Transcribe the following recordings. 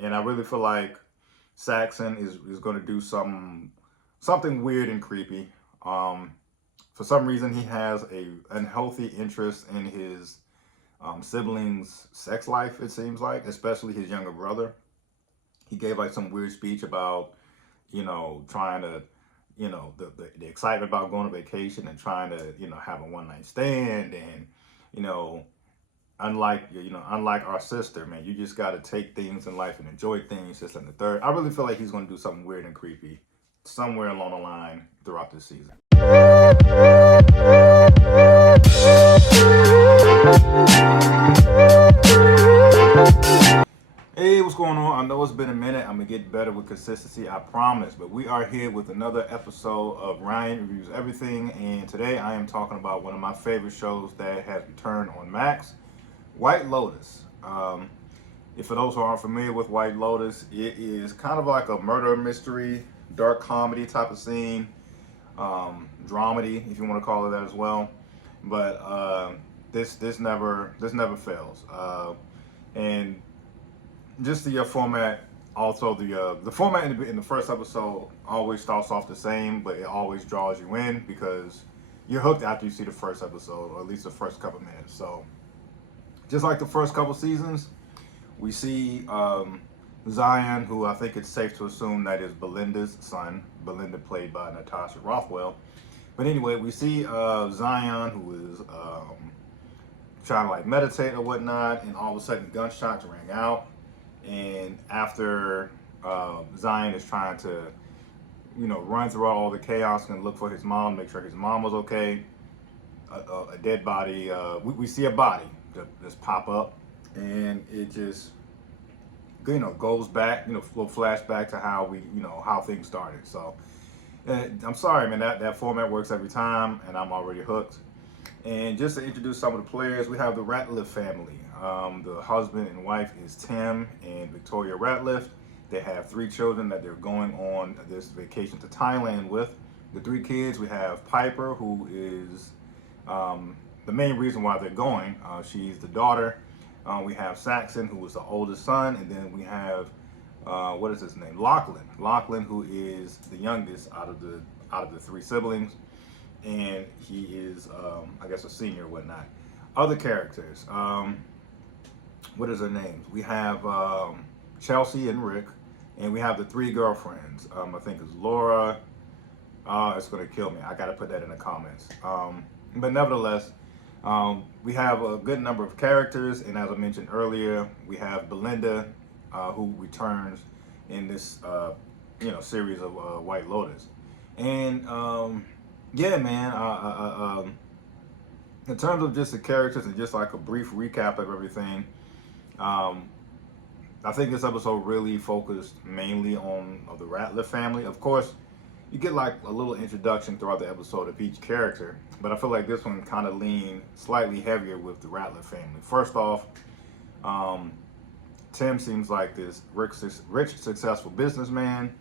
And I really feel like Saxon is going to do something weird and creepy. Um, for some reason, he has a unhealthy interest in his siblings' sex life. It seems like, especially his younger brother. He gave like some weird speech about trying to the excitement about going on vacation and trying to have a one night stand and you know unlike our sister, man, you just got to take things in life and enjoy things. Just in the third, I really feel like he's going to do something weird and creepy somewhere along the line throughout this season. Hey, what's going on? I know it's been a minute. I'm gonna get better with consistency, I promise. But we are here with another episode of Ryan Reviews Everything, and today I am talking about one of my favorite shows that has returned on Max, White Lotus. If for those who aren't familiar with White Lotus, it is kind of like a murder mystery, dark comedy type of scene, dramedy, if you want to call it that as well. But this never fails. And just the format. Also, the format in the first episode always starts off the same, but it always draws you in because you're hooked after you see the first episode, or at least the first couple minutes. So, just like the first couple seasons, we see Zion, who I think it's safe to assume that is Belinda's son. Belinda played by Natasha Rothwell. But anyway, we see Zion, who is trying to like meditate or whatnot, and all of a sudden gunshots ring out. And after Zion is trying to, run through all the chaos and look for his mom, make sure his mom was okay, a dead body, we see a body just pop up, and it just, goes back, little flashback to how how things started. So I'm sorry, man, that format works every time, and I'm already hooked. And just to introduce some of the players, we have the Ratliff family. The husband and wife is Tim and Victoria Ratliff. They have 3 children that they're going on this vacation to Thailand with. The 3 kids, we have Piper, who is the main reason why they're going. She's the daughter. We have Saxon, who is the oldest son, and then we have what is his name? Lachlan, who is the youngest out of the 3 siblings, and he is, I guess, a senior or whatnot. Other characters, what is their names? We have Chelsea and Rick, and we have the 3 girlfriends. I think it's Laura. It's gonna kill me. I gotta put that in the comments. But nevertheless, we have a good number of characters, and as I mentioned earlier, we have Belinda, who returns in this series of White Lotus. And yeah, man. In terms of just the characters and just like a brief recap of everything, I think this episode really focused mainly on the Ratliff family. Of course, you get like a little introduction throughout the episode of each character, but I feel like this one kind of leaned slightly heavier with the Ratliff family. First off, Tim seems like this rich, successful businessman.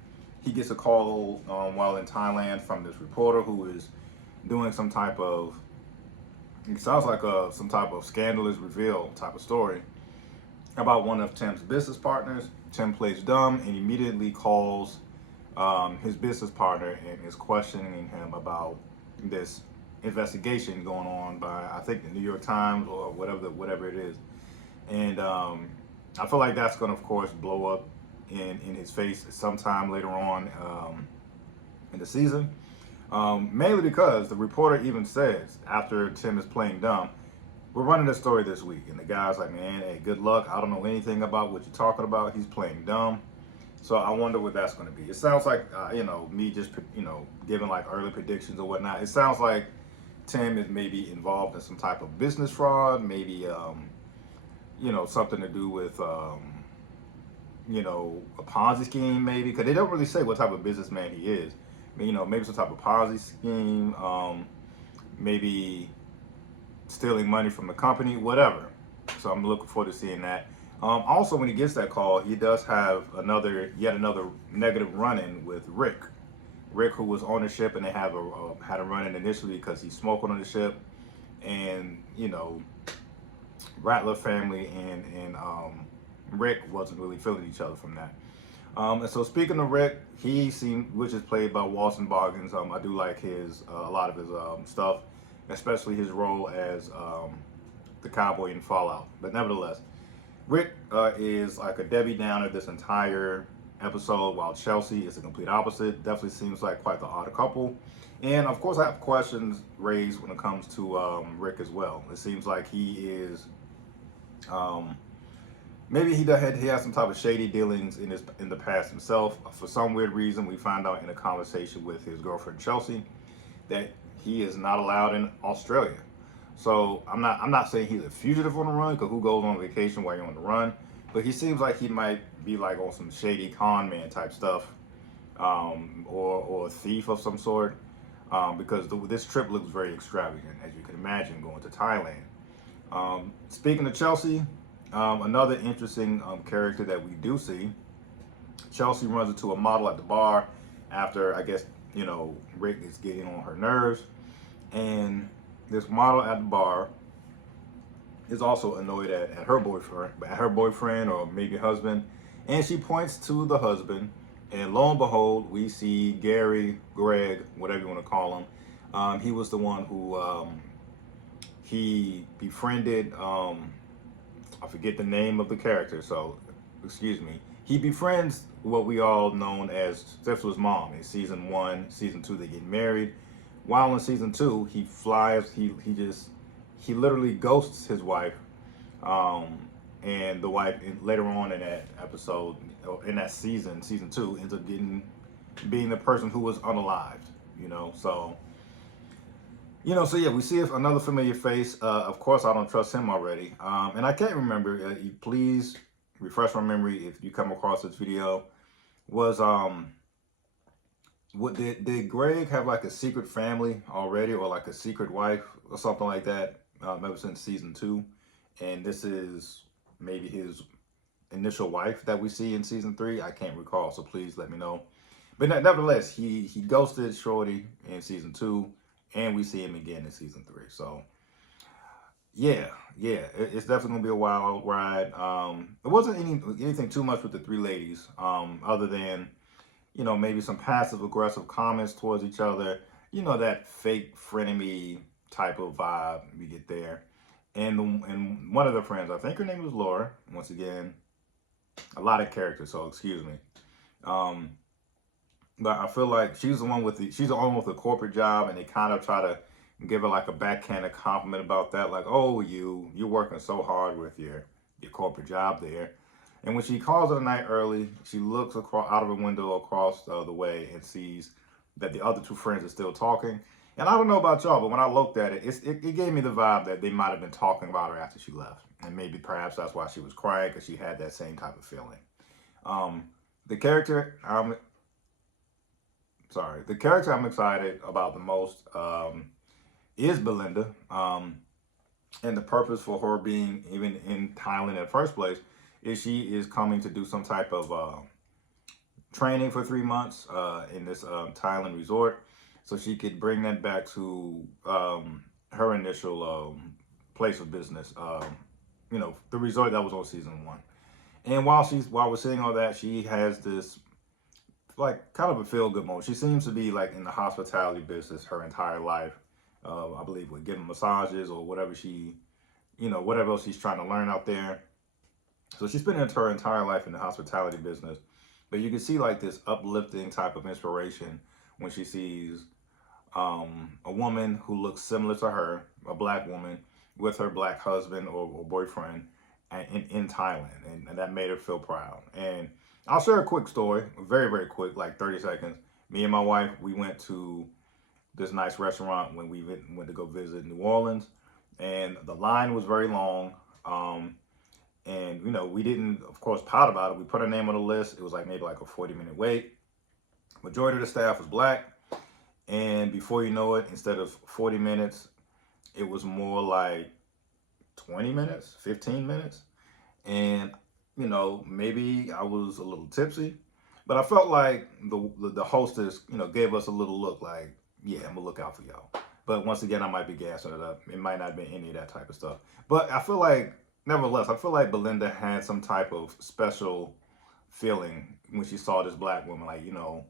He gets a call while in Thailand from this reporter who is doing some type of, it sounds like some type of scandalous reveal type of story about one of Tim's business partners. Tim plays dumb and immediately calls his business partner and is questioning him about this investigation going on by, I think, the New York Times or whatever it is. And I feel like that's going to, of course, blow up in his face sometime later on in the season. Mainly because the reporter even says, after Tim is playing dumb, we're running this story this week. And the guy's like, man, hey, good luck. I don't know anything about what you're talking about. He's playing dumb. So I wonder what that's going to be. It sounds like, me just, giving like early predictions or whatnot. It sounds like Tim is maybe involved in some type of business fraud, maybe, something to do with, a Ponzi scheme, maybe. Because they don't really say what type of businessman he is. Maybe some type of Ponzi scheme, maybe stealing money from the company, whatever. So I'm looking forward to seeing that. Also, when he gets that call, he does have yet another negative run-in with Rick. Rick, who was on the ship, and they had a run-in initially because he's smoking on the ship, and Ratliff family and Rick wasn't really feeling each other from that. And so speaking of Rick, he seemed, which is played by Walton Boggins. I do like his a lot of his stuff, especially his role as the cowboy in Fallout. But nevertheless, Rick is like a Debbie Downer this entire episode, while Chelsea is the complete opposite. Definitely seems like quite the odd couple. And of course, I have questions raised when it comes to Rick as well. It seems like he is maybe he has some type of shady dealings in the past himself. For some weird reason, we find out in a conversation with his girlfriend Chelsea that he is not allowed in Australia. So I'm not saying he's a fugitive on the run, because who goes on vacation while you're on the run? But he seems like he might be like on some shady con man type stuff, or a thief of some sort, because this trip looks very extravagant, as you can imagine, going to Thailand. Speaking of Chelsea, another interesting character that we do see, Chelsea runs into a model at the bar after, I guess, Rick is getting on her nerves, and this model at the bar is also annoyed at her boyfriend or maybe husband, and she points to the husband, and lo and behold, we see Greg, whatever you want to call him. He was the one who he befriended. I forget the name of the character, so excuse me. He befriends what we all known as Stifler's mom in season 1. Season 2, they get married. While in season 2, he flies. He literally ghosts his wife, and the wife later on in that episode, or in that season 2, ends up being the person who was unalived. So yeah, we see another familiar face. Of course, I don't trust him already, and I can't remember. Please refresh my memory if you come across this video. Was What did Greg have like a secret family already, or like a secret wife or something like that, ever since season 2? And this is maybe his initial wife that we see in season 3. I can't recall, so please let me know. But nevertheless, he ghosted Shorty in season 2, and we see him again in season 3. So yeah, it's definitely gonna be a wild ride. It wasn't anything too much with the 3 ladies, other than maybe some passive aggressive comments towards each other, that fake frenemy type of vibe we get there. And one of their friends, I think her name was Laura, once again, a lot of characters, so excuse me. But I feel like she's the one with a corporate job, and they kind of try to give her like a backhanded compliment about that, like, oh, you're working so hard with your corporate job there. And when she calls it a night early, she looks out of a window across the way and sees that the other 2 friends are still talking. And I don't know about y'all, but when I looked at it, it gave me the vibe that they might have been talking about her after she left. And maybe perhaps that's why she was crying, because she had that same type of feeling. The character I'm excited about the most is Belinda. And the purpose for her being even in Thailand in the first place is she is coming to do some type of training for 3 months in this Thailand resort, so she could bring that back to her initial place of business, the resort that was on season 1. And while we're seeing all that, she has this like kind of a feel-good moment. She seems to be like in the hospitality business her entire life. I believe with giving massages or whatever whatever else she's trying to learn out there. So she's spending her entire life in the hospitality business. But you can see like this uplifting type of inspiration when she sees a woman who looks similar to her, a black woman, with her black husband or boyfriend in Thailand. And that made her feel proud. And I'll share a quick story, very, very quick, like 30 seconds. Me and my wife, we went to this nice restaurant when we went to go visit New Orleans. And the line was very long. And, we didn't, of course, pout about it. We put our name on the list. It was maybe like a 40-minute wait. Majority of the staff was black. And before you know it, instead of 40 minutes, it was more like 20 minutes, 15 minutes. And, maybe I was a little tipsy. But I felt like the hostess, gave us a little look like, yeah, I'm going to look out for y'all. But once again, I might be gassing it up. It might not have been any of that type of stuff. But I feel like nevertheless, I feel like Belinda had some type of special feeling when she saw this black woman. Like, you know,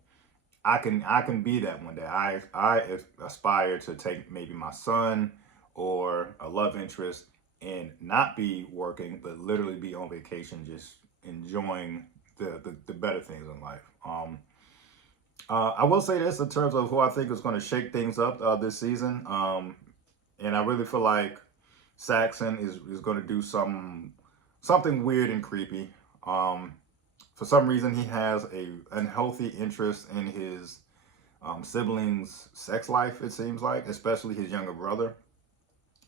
I can be that one day. I aspire to take maybe my son or a love interest and not be working, but literally be on vacation, just enjoying the better things in life. I will say this in terms of who I think is going to shake things up this season. And I really feel like Saxon is going to do something weird and creepy. For some reason, he has a unhealthy interest in his siblings' sex life. It seems like, especially his younger brother.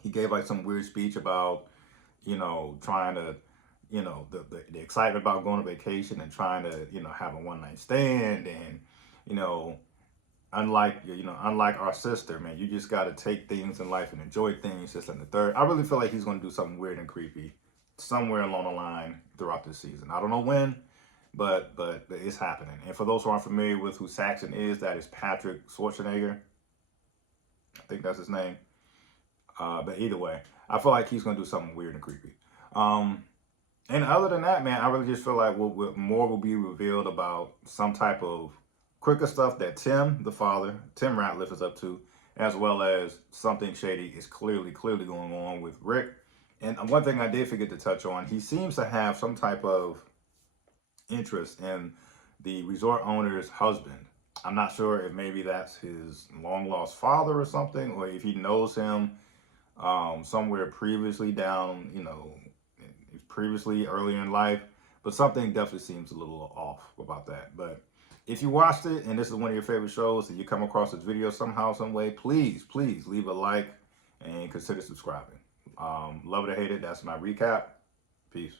He gave like some weird speech about, you know, trying to, you know, the excitement about going on vacation and trying to, you know, have a one night stand and, you know, unlike our sister, man, you just got to take things in life and enjoy things. Just in the third, I really feel like he's going to do something weird and creepy somewhere along the line throughout this season. I don't know when, but it's happening. And for those who aren't familiar with who Saxon is, that is Patrick Schwarzenegger. I think that's his name. But either way, I feel like he's going to do something weird and creepy. And other than that, man, I really just feel like more will be revealed about some type of quicker stuff that Tim, the father, Tim Ratliff, is up to, as well as something shady is clearly going on with Rick. And one thing I did forget to touch on, he seems to have some type of interest in the resort owner's husband. I'm not sure if maybe that's his long lost father or something, or if he knows him somewhere previously down, you know, previously earlier in life. But something definitely seems a little off about that. But if you watched it and this is one of your favorite shows and you come across this video somehow, some way, please leave a like and consider subscribing. Love it or hate it, that's my recap. Peace.